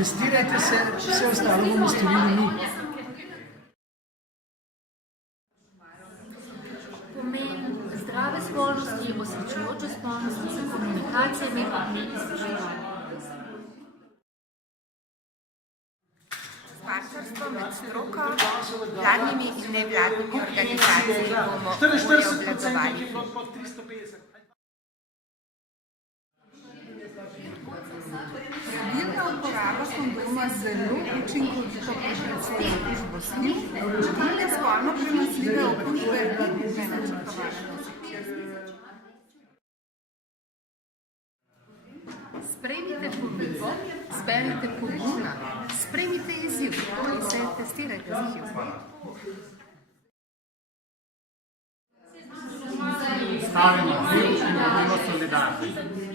Testirajte se, vse ostalo bomo storili mi. Pomen zdrave spolnosti, osvečujoče spolnosti in komunikacije med ljudmi in spoštovanjem. Partnerstvo med stroko, vladnimi in nevladnimi organizacijami bomo bolje obvladovali. Pravilna uporaba kondoma zelo učinkovito preprečuje okužbo SLIV, druge spolno prenosljive okužbe in druge načrtovane. Sprejmite ponudbo, zberite poguma, sprejmite izziv in se testirajte za HIV. Stavimo HIV in bodimo solidarni.